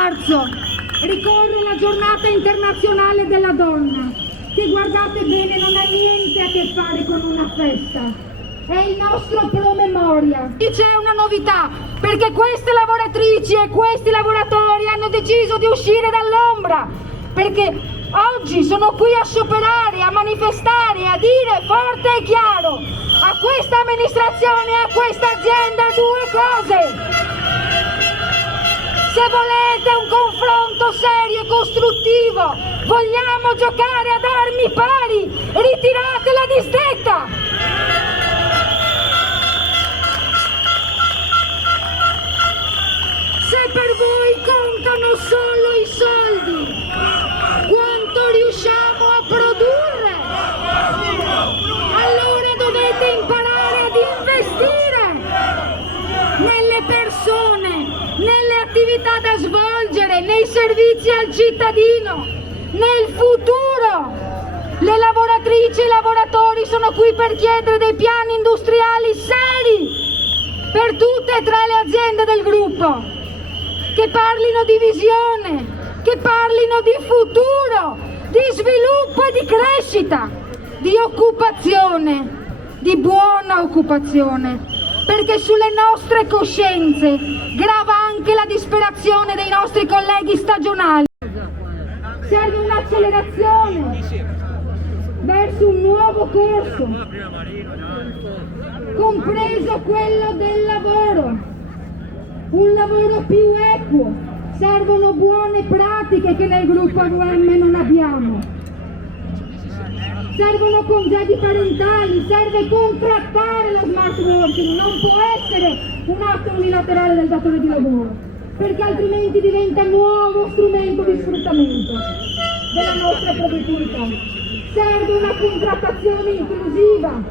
marzo ricorre la giornata internazionale della donna, che guardate bene non ha niente a che fare con una festa, è il nostro promemoria. C'è una novità, perché queste lavoratrici e questi lavoratori hanno deciso di uscire dall'ombra, perché oggi sono qui a scioperare, a manifestare, a dire forte e chiaro a questa amministrazione e a questa azienda due cose. Se volete un confronto serio e costruttivo, vogliamo giocare ad armi pari, ritirate la distetta! Se per voi contano solo i soldi, quanto riusciamo a produrre? Allora dovete imparare ad investire nelle persone, nelle attività da svolgere, nei servizi al cittadino, nel futuro. Le lavoratrici e i lavoratori sono qui per chiedere dei piani industriali seri per tutte e tre le aziende del gruppo, che parlino di visione, che parlino di futuro, di sviluppo e di crescita, di occupazione, di buona occupazione, perché sulle nostre coscienze grava anche la disperazione dei nostri colleghi stagionali. Serve un'accelerazione verso un nuovo corso, compreso quello del lavoro, un lavoro più equo. Servono buone pratiche che nel gruppo AVM non abbiamo. Servono congedi parentali, serve contrattare lo smart working, non può essere un atto unilaterale del datore di lavoro, perché altrimenti diventa nuovo strumento di sfruttamento della nostra produttività. Serve una contrattazione inclusiva,